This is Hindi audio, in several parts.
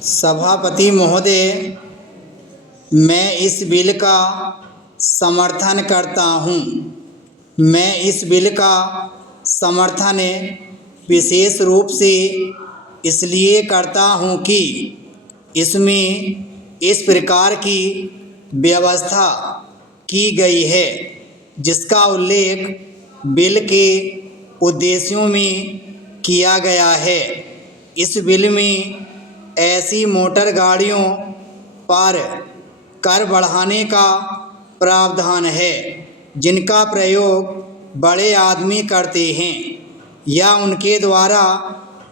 सभापति महोदय, मैं इस बिल का समर्थन करता हूँ। मैं इस बिल का समर्थन विशेष रूप से इसलिए करता हूँ कि इसमें इस प्रकार की व्यवस्था की गई है जिसका उल्लेख बिल के उद्देश्यों में किया गया है। इस बिल में ऐसी मोटर गाड़ियों पर कर बढ़ाने का प्रावधान है जिनका प्रयोग बड़े आदमी करते हैं या उनके द्वारा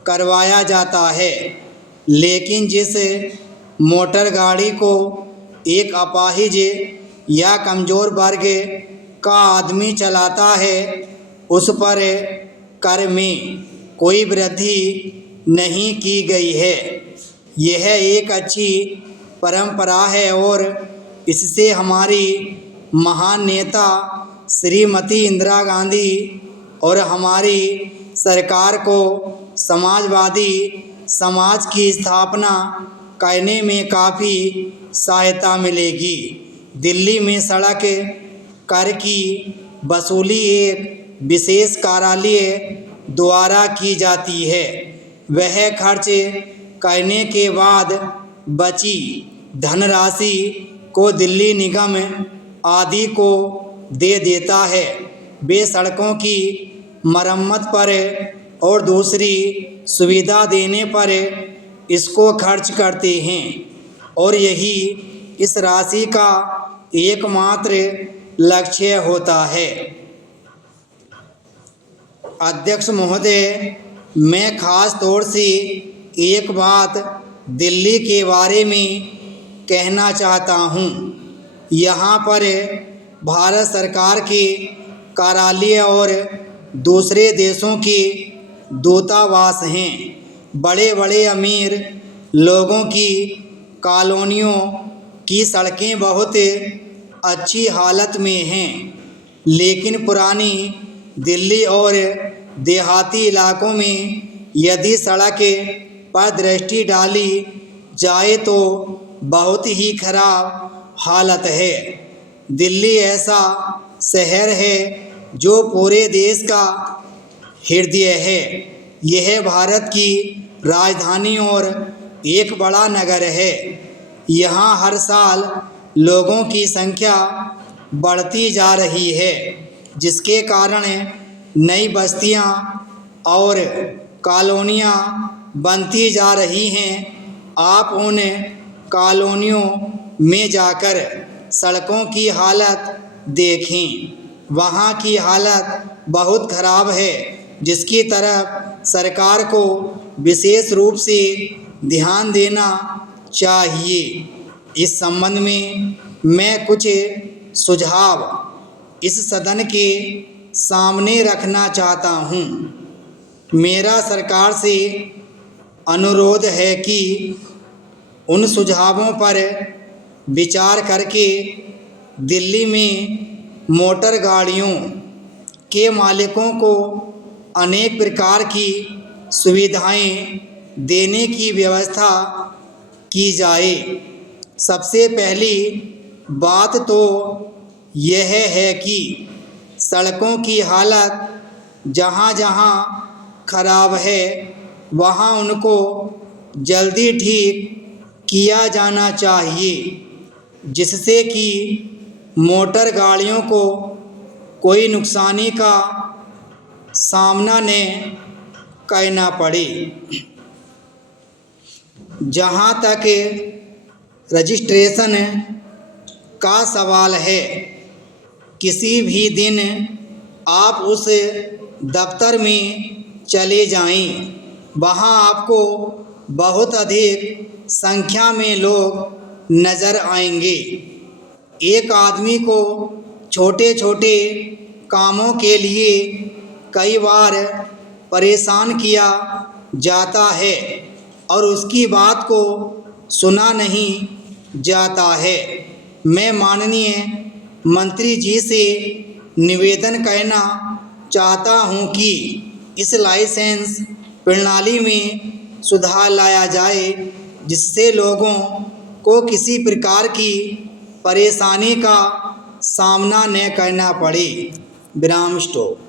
करवाया जाता है, लेकिन जिस मोटर गाड़ी को एक अपाहिज या कमज़ोर वर्ग का आदमी चलाता है उस पर कर में कोई वृद्धि नहीं की गई है। यह एक अच्छी परंपरा है और इससे हमारी महान नेता श्रीमती इंदिरा गांधी और हमारी सरकार को समाजवादी समाज की स्थापना करने में काफ़ी सहायता मिलेगी। दिल्ली में सड़क कर की वसूली एक विशेष कार्यालय द्वारा की जाती है। वह खर्च करने के बाद बची धनराशि को दिल्ली निगम आदि को दे देता है। वे सड़कों की मरम्मत पर और दूसरी सुविधा देने पर इसको खर्च करते हैं और यही इस राशि का एकमात्र लक्ष्य होता है। अध्यक्ष महोदय, मैं खास तौर से एक बात दिल्ली के बारे में कहना चाहता हूँ। यहाँ पर भारत सरकार के कार्यालय और दूसरे देशों के दूतावास हैं। बड़े बड़े अमीर लोगों की कॉलोनियों की सड़कें बहुत अच्छी हालत में हैं, लेकिन पुरानी दिल्ली और देहाती इलाकों में यदि सड़क पर दृष्टि डाली जाए तो बहुत ही खराब हालत है। दिल्ली ऐसा शहर है जो पूरे देश का हृदय है। यह भारत की राजधानी और एक बड़ा नगर है। यहाँ हर साल लोगों की संख्या बढ़ती जा रही है, जिसके कारण नई बस्तियाँ और कॉलोनियाँ बनती जा रही हैं। आप उन कॉलोनियों में जाकर सड़कों की हालत देखें। वहाँ की हालत बहुत खराब है, जिसकी तरफ सरकार को विशेष रूप से ध्यान देना चाहिए। इस संबंध में मैं कुछ सुझाव इस सदन के सामने रखना चाहता हूँ। मेरा सरकार से अनुरोध है कि उन सुझावों पर विचार करके दिल्ली में मोटर गाड़ियों के मालिकों को अनेक प्रकार की सुविधाएं देने की व्यवस्था की जाए। सबसे पहली बात तो यह है कि सड़कों की हालत जहाँ जहाँ खराब है वहाँ उनको जल्दी ठीक किया जाना चाहिए, जिससे कि मोटर गाड़ियों को कोई नुकसानी का सामना न करना पड़े। जहाँ तक रजिस्ट्रेशन का सवाल है, किसी भी दिन आप उस दफ्तर में चले जाएं, वहाँ आपको बहुत अधिक संख्या में लोग नज़र आएंगे। एक आदमी को छोटे छोटे कामों के लिए कई बार परेशान किया जाता है और उसकी बात को सुना नहीं जाता है। मैं माननीय मंत्री जी से निवेदन करना चाहता हूं कि इस लाइसेंस प्रणाली में सुधार लाया जाए, जिससे लोगों को किसी प्रकार की परेशानी का सामना न करना पड़े। विराम स्टॉप।